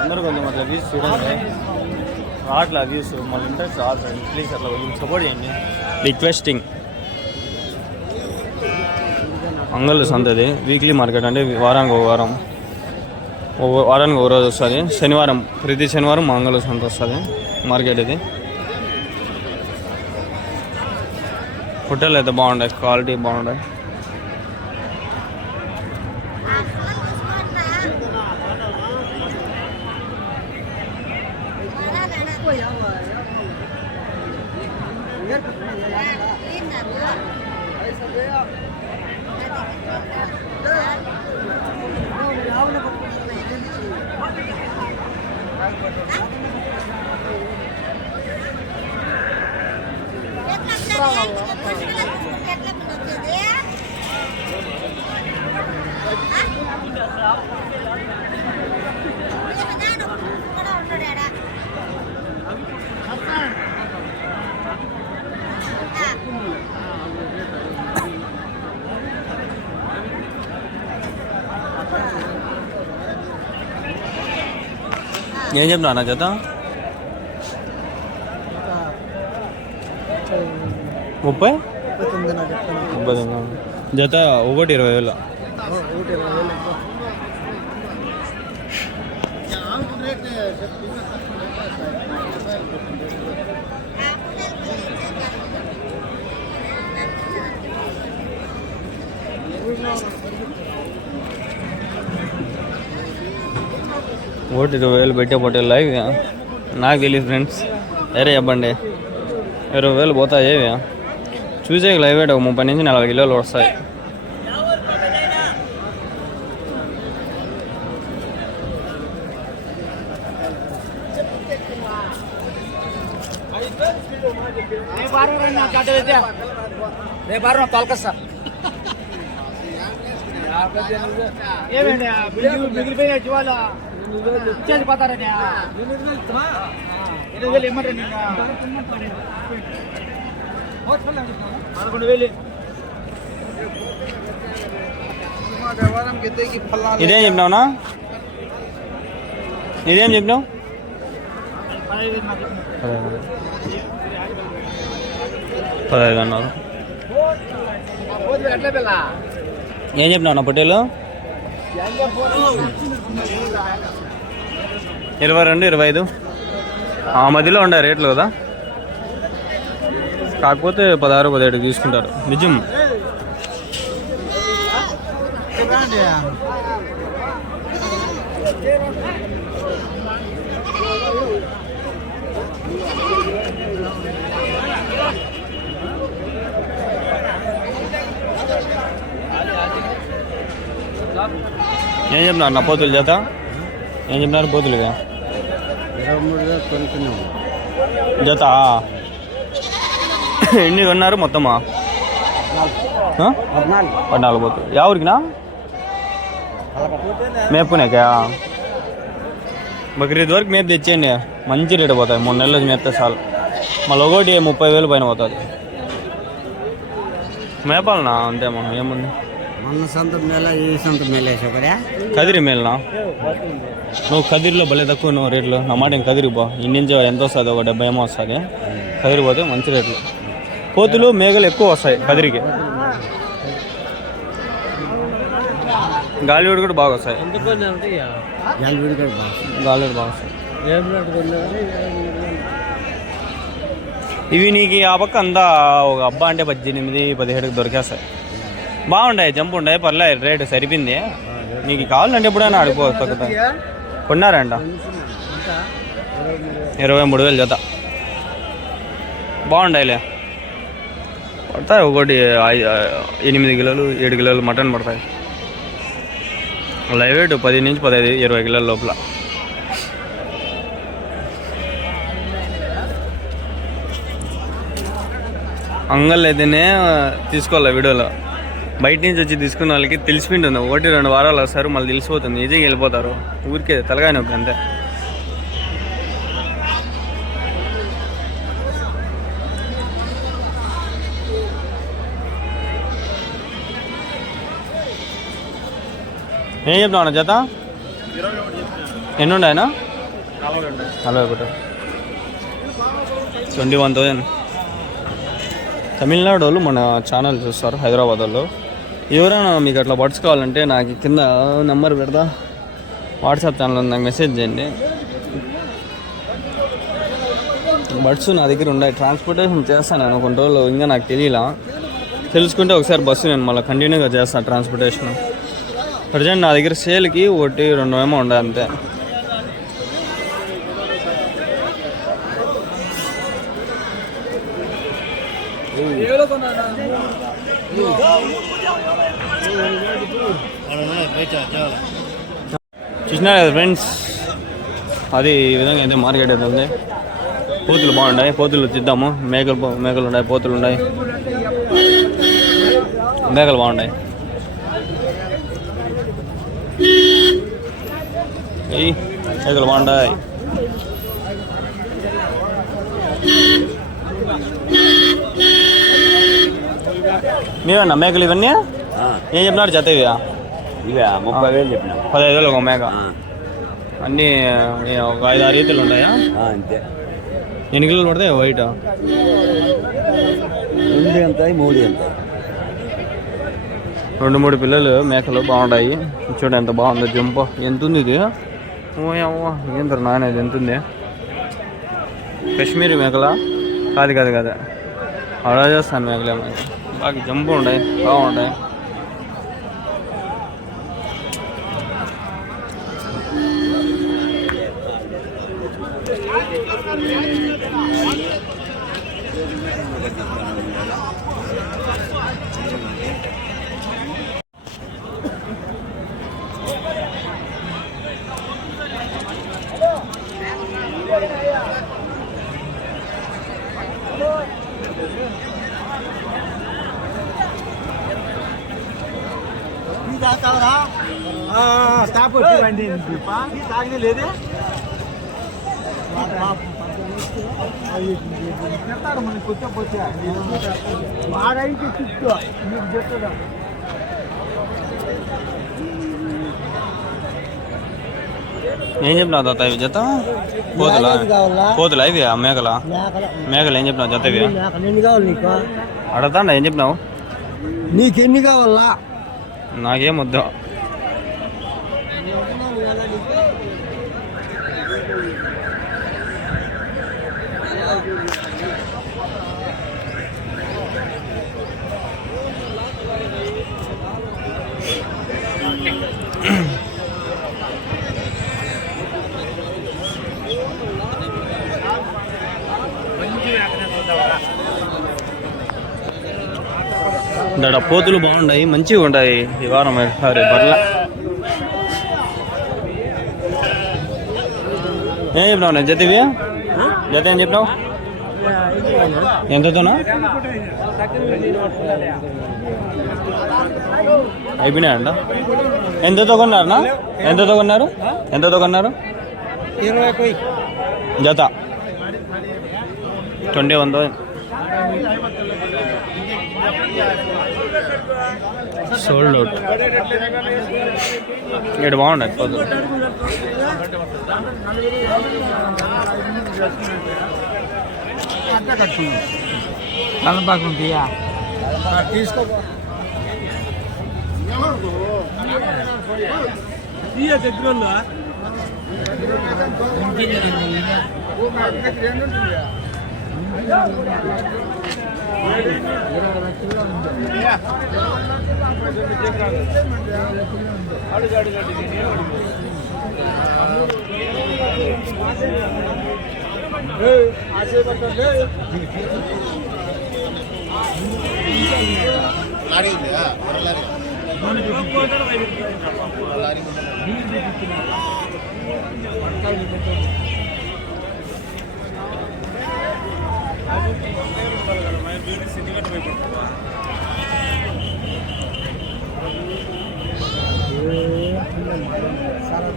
అందరూ కొంచెం అట్లా వ్యూస్ చూడండి, అట్లా వ్యూస్ మన ఇంట్రెస్ట్ రాదు సార్. ప్లీజ్ అట్లా కొంచెం సపోర్ట్ చేయండి, రిక్వెస్టింగ్. అంగళ్ళు సంతది వీక్లీ మార్కెట్, అంటే వారానికి ఒక వారానికి ఒక రోజు వస్తుంది. శనివారం, ప్రతి శనివారం మంగళ సంత వస్తుంది మార్కెట్. ఇది హోటల్ అయితే బాగుంటాయి, క్వాలిటీ బాగుంటాయి. ఏం చెప్తున్నా జత? 30 జత ఒకటి 20,000. ఒకటి 20,000 పెట్టే పొట్టేలు లైవ్ నాకు తెలియదు ఫ్రెండ్స్. వేరే చెప్పండి, 20,000 పోతాయి. చూసే లైవ్ ఒక 30 నుంచి 40 కిలోలు వస్తాయి. ఇదేం చెప్పినావునా? ఇదేం చెప్పినావు? 15 అన్నారు. ఏం చెప్పినావు నా పొట్టేలు? 22, 25 ఆ మధ్యలో ఉండే రేట్లు కదా. కాకపోతే 16, 17 తీసుకుంటారు. నిజం. ఏం చెప్పినారు నా పోతులు చేత? ఏం చెప్పినారు పోతులుగా? 23,000 జత. ఎన్ని కొన్నారు మొత్తమా? 14 పోతులు. యా ఊరికినా? మేపుకునేకా? బక్రీద్ వరకు మేపు తెచ్చేయండి, మంచి రేటు పోతాయి. 3 నెలలు మేపితే చాలు. మళ్ళీ ఒకటి 30,000 పైన పోతుంది. మేపాలనా అంతే. మనం ఏముంది, కదిరి మేలనా? నువ్వు కదిరిలో భలే తక్కువ నువ్వు రేట్లు. నా మాట కదిరి పో. ఇంటి ఎంత వస్తుంది? ఒక 70 ఏమో వస్తుంది. కదిరి పోతే మంచి రేట్లు. కోతులు మేఘలు ఎక్కువ వస్తాయి కదిరికి. గాలివీడు కూడా బాగా వస్తాయి. గాలివీడు బాగా వస్తాయి. ఇవి నీకు ఆ పక్క అంతా ఒక అబ్బా అంటే 18, 17కి దొరికేస్తాయి. బాగుంటాయి, జంపు ఉంటాయి, పర్లేదు, రేటు సరిపోయింది. నీకు కావాలంటే ఎప్పుడైనా ఆడిపోవచ్చు. తగ్గుతాయి. కొన్నారంట 23,000 జత. బాగుంటాయిలే, పడతాయి. ఒకటి 8 కిలోలు 7 కిలోలు మటన్ పడతాయి. లైవ్ వెయిట్ 10 నుంచి 15, 20 కిలోల లోపల. అంగళ్ళు అయితేనే తీసుకోవాలి వీడియోలో. బయట నుంచి వచ్చి తీసుకున్న వాళ్ళకి తెలిసిపోయింటుంది. 1-2 వారాలు వస్తారు, మళ్ళీ తెలిసిపోతుంది. ఈజీగా వెళ్ళిపోతారు. ఊరికే తలకాయ నొప్పి అంతే. ఏం చెప్తావు జత? ఎన్ని ఉన్నాయనా? 41 21,000. తమిళనాడు వాళ్ళు మన ఛానల్ చూస్తారు, హైదరాబాద్ వాళ్ళు. ఎవరైనా మీకు అట్లా బడ్స్ కావాలంటే నాకు కింద నెంబర్ పెడతా, వాట్సాప్ ఛానల్ ఉంది, నాకు మెసేజ్ చేయండి. బడ్స్ నా దగ్గర ఉన్నాయి, ట్రాన్స్పోర్టేషన్ చేస్తాను నేను కొన్ని రోజులు, ఇంకా నాకు తెలియలా. తెలుసుకుంటే ఒకసారి బస్సు నేను మళ్ళీ కంటిన్యూగా చేస్తాను ట్రాన్స్పోర్టేషన్. ప్రజెంట్ నా దగ్గర సేల్కి 1-2 ఏమో ఉండే అంతే. చూసినారు కదా ఫ్రెండ్స్, అది ఈ విధంగా అయితే మార్కెట్ అయితే ఉంది. పోతులు బాగున్నాయి, పోతులు తిద్దాము. మేకలు ఉన్నాయి, పోతులు ఉన్నాయి, మేకలు బాగున్నాయి. మేకలు బాగున్నాయి. మేమన్నా మేకలు ఇవన్నీ ఏం చెప్పినారు జత? ఇవి 30,000 చెప్పిన. 15,000 ఒక మేక. అన్నీ ఒక 5-6 ఈతలు ఉంటాయా? అంతే. ఎన్ని కిలోలు పడతాయి వైట్? 2 ఎంత 3 ఎంత. 2-3 పిల్లలు మేకలు బాగుంటాయి. చూడండి ఎంత బాగుందో జంపు. ఎంత ఉంది ఇది? ఏంటారు నాయన, ఇది ఎంత ఉంది? కాశ్మీరీ మేకలా? కాదు రాజస్థాన్ మేకలే. బాగా జంపు ఉంటాయి, బాగుంటాయి. స్టాప్ బండి తాగి లేదే చెప్తాడు మనకి కొచ్చే బాగా చుట్టూ మీకు చెప్తాడు. ఏం చెప్పినావు తాత ఇవి జత? పోతులా ఇవి? మేకలు ఏం చెప్పినావు జత ఇవి? ఎన్ని కావాలి నీకు? అడగతాండా ఏం చెప్పినావు? నీకెన్ని కావాలా? నాకేం వద్దు. ఇక్కడ పోతులు బాగున్నాయి, మంచిగా ఉంటాయి ఈ వారం. బర్ల ఏం చెప్పినావు నేను జత? ఇవి జత ఏం చెప్పినావు? ఎంతతోనా అయిపోయినాయంట? ఎంతతో కొన్నారనా? ఎంతతో కొన్నారు జత? 21,000. Sold out. ఇక్కడ బాగున్నాయి పోతులు. బాగుంటాయా? తీసుకో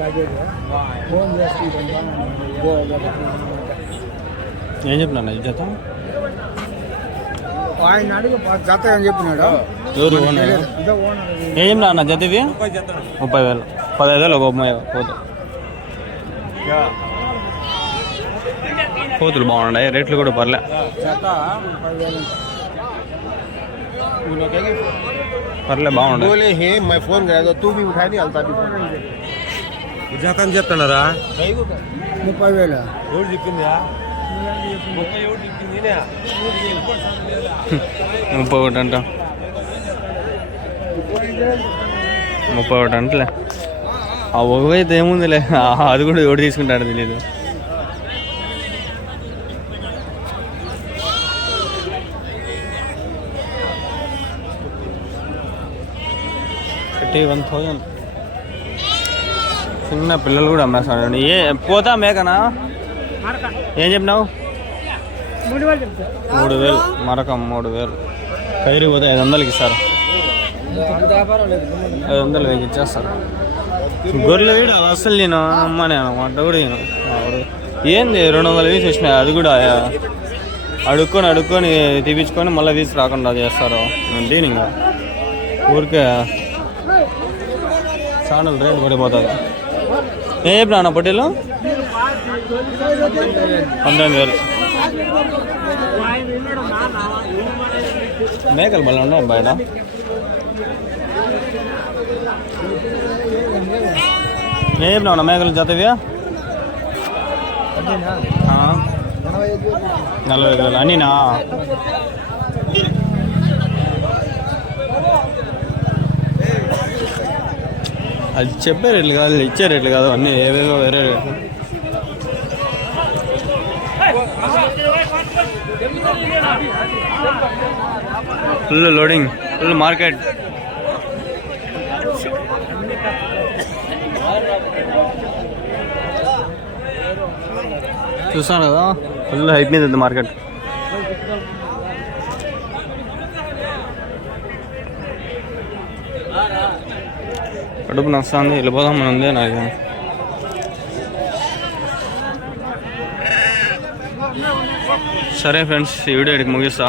దగ్గర ఏం చెప్పినా ఈ జత? ఆయన అడుగు జత ఏం చెప్పినాడు? ఏం చెప్పినా అన్న జత? ఇవి 30,000. 15,000 ఒక పోతు. కోతులు బాగున్నాయి, రేట్లు కూడా పర్లే. పర్లే బాగున్నాయి. జాతని చెప్తున్నారా 30,000. ఎవరు చెప్పిందా 31 అంట. 31 అంటలే. ఆ ఒకవైతే ఏముందిలే, అది కూడా ఎవడు తీసుకుంటాడు తెలీదు. $1,000. చిన్న పిల్లలు కూడా అమ్మేస్తాడు. పోతా మేకనా? ఏం చెప్పినావు? 3,000 మరకం. 3,000 కదిరి పోతే 500కి ఇస్తారు. 500 వేకి ఇచ్చేస్తారు. గొర్రెలు వీడు అసలు నేను అమ్మనే అనమాట కూడా నేను ఏంది 200 వీసి వచ్చినాయి. అది కూడా అడుక్కొని తీపించుకొని మళ్ళీ వీసి రాకుండా చేస్తారు. దీని ఇంకా ఊరికే చాలా రేటు పడిపోతుంది. ఏం చెప్పినా అన్న పొట్టేలు? 19,000. మేకలు బలం ఉన్నాయి బయట. ఏం చెప్పినా మేకలు జతవి? 45,000 అన్నీనా? అది చెప్పే రేట్లు కాదు, ఇచ్చే రేట్లు కాదు, అన్నీ ఏవేవో వేరే రేట్లు. Full loading, full market. చూసాను కదా, ఫుల్ హైప్ మీద ఉంది మార్కెట్. కడుపు నొస్తుంది, వెళ్ళిపోదాం మన ఉంది నాకు. సరే ఫ్రెండ్స్, ఈ వీడియో ఇక్కడికి ముగిస్తా.